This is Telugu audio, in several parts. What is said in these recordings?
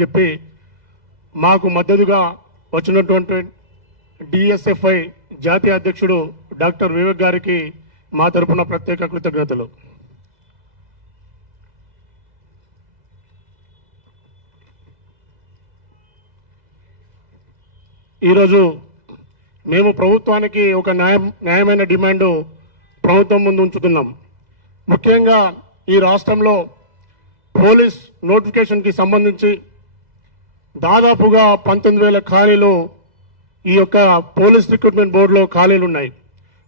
చెప్పి మాకు మద్దతుగా వచ్చినటువంటి డిఎస్ఎఫ్ఐ జాతీయ అధ్యక్షుడు డాక్టర్ వివేక్ గారికి మా తరపున ప్రత్యేక కృతజ్ఞతలు. ఈరోజు మేము ప్రభుత్వానికి ఒక న్యాయమైన డిమాండ్ ప్రభుత్వం ముందు ఉంచుతున్నాం. ముఖ్యంగా ఈ రాష్ట్రంలో పోలీస్ నోటిఫికేషన్కి సంబంధించి దాదాపుగా 19,000 ఖాళీలు ఈ యొక్క పోలీస్ రిక్రూట్మెంట్ బోర్డులో ఖాళీలు ఉన్నాయి.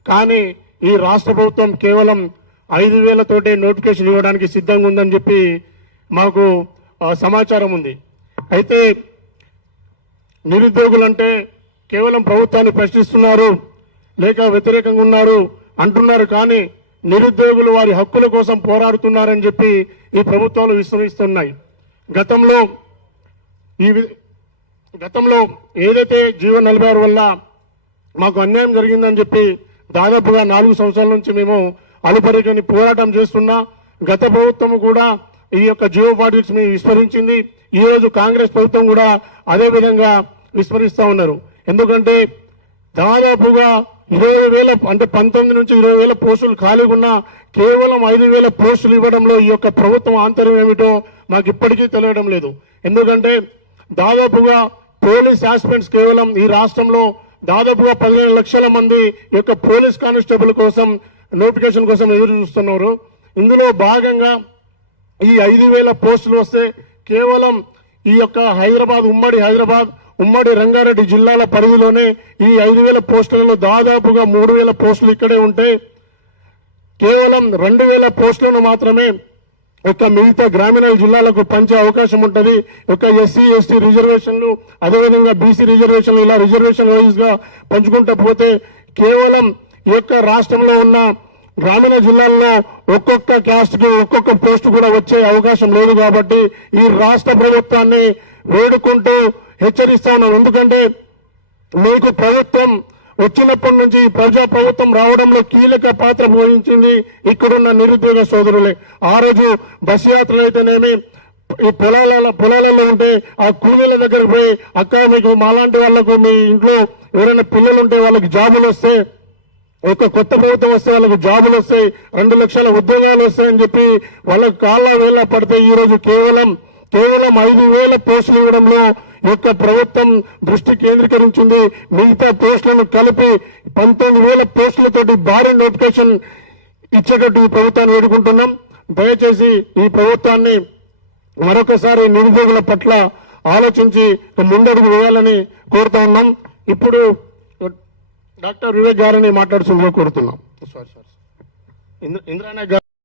కానీ ఈ రాష్ట్ర ప్రభుత్వం కేవలం 5,000 తోటే నోటిఫికేషన్ ఇవ్వడానికి సిద్ధంగా ఉందని చెప్పి మాకు సమాచారం ఉంది. అయితే నిరుద్యోగులంటే కేవలం ప్రభుత్వాన్ని ప్రశ్నిస్తున్నారు లేక వ్యతిరేకంగా ఉన్నారు అంటున్నారు, కానీ నిరుద్యోగులు వారి హక్కుల కోసం పోరాడుతున్నారని చెప్పి ఈ ప్రభుత్వాలు విశ్వసిస్తున్నాయి. గతంలో ఏదైతే జీవో 46 వల్ల మాకు అన్యాయం జరిగిందని చెప్పి దాదాపుగా 4 సంవత్సరాల నుంచి మేము అలుపరికని పోరాటం చేస్తున్నా గత ప్రభుత్వం కూడా ఈ యొక్క జీవో 46 విస్మరించింది. ఈ రోజు కాంగ్రెస్ ప్రభుత్వం కూడా అదే విధంగా విస్మరిస్తా ఉన్నారు. ఎందుకంటే దాదాపుగా 20,000 అంటే 19 నుంచి 20,000 పోస్టులు ఖాళీగా ఉన్నా కేవలం 5,000 పోస్టులు ఇవ్వడంలో ఈ యొక్క ప్రభుత్వం ఆంతర్యం ఏమిటో మాకు ఇప్పటికీ తెలియడం లేదు. ఎందుకంటే దాదాపుగా పోలీస్ ఆస్పిరెంట్స్ కేవలం ఈ రాష్ట్రంలో దాదాపుగా 15 లక్షల మంది యొక్క పోలీస్ కానిస్టేబుల్ కోసం నోటిఫికేషన్ కోసం ఎదురు చూస్తున్నారు. ఇందులో భాగంగా ఈ 5,000 పోస్టులు వస్తే కేవలం ఈ యొక్క ఉమ్మడి రంగారెడ్డి జిల్లాల పరిధిలోనే ఈ 5,000 పోస్టులలో దాదాపుగా 3,000 పోస్టులు ఇక్కడే ఉంటే కేవలం 2,000 పోస్టులను మాత్రమే ఒక మిగతా గ్రామీణ జిల్లాలకు పంచే అవకాశం ఉంటుంది. ఒక ఎస్సీ ఎస్టీ రిజర్వేషన్లు అదేవిధంగా బీసీ రిజర్వేషన్లు ఇలా రిజర్వేషన్ వైజ్ గా పంచుకుంటూ పోతే కేవలం ఈ యొక్క రాష్ట్రంలో ఉన్న గ్రామీణ జిల్లాల్లో ఒక్కొక్క క్యాస్ట్ కి ఒక్కొక్క పోస్ట్ కూడా వచ్చే అవకాశం లేదు. కాబట్టి ఈ రాష్ట్ర ప్రభుత్వాన్ని వేడుకుంటూ హెచ్చరిస్తా ఉన్నాం. ఎందుకంటే మీకు ప్రభుత్వం వచ్చినప్పటి నుంచి ప్రజా ప్రభుత్వం రావడంలో కీలక పాత్ర వహించింది ఇక్కడున్న నిరుద్యోగ సోదరులే. ఆ రోజు బస్సు యాత్రలు అయితేనేమి ఈ పొలాలలో ఉంటే ఆ కూలీల దగ్గరికి పోయి అక్క మీకు మాలాంటి వాళ్లకు మీ ఇంట్లో ఎవరైనా పిల్లలు ఉంటే వాళ్ళకి జాబులు వస్తే ఒక కొత్త ప్రభుత్వం వస్తే వాళ్ళకి జాబులు వస్తాయి, 2 లక్షల ఉద్యోగాలు వస్తాయని చెప్పి వాళ్ళకి కాళ్ళ వేళ్ళ పడితే ఈ రోజు కేవలం 5,000 పోస్టులు ఇవ్వడంలో యొక్క ప్రభుత్వం దృష్టి కేంద్రీకరించింది. మిగతా పోస్టులను కలిపి 19,000 పోస్టులతోటి భారీ నోటిఫికేషన్ ఇచ్చేటట్టు ఈ ప్రభుత్వాన్ని వేడుకుంటున్నాం. దయచేసి ఈ ప్రభుత్వాన్ని మరొకసారి నిరుద్యోగుల పట్ల ఆలోచించి ముందడుగు వేయాలని కోరుతా ఉన్నాం. ఇప్పుడు డాక్టర్ వివేక్ గారిని మాట్లాడుతుందో కోరుతున్నాం. ఇంద్రానాయక్ గారు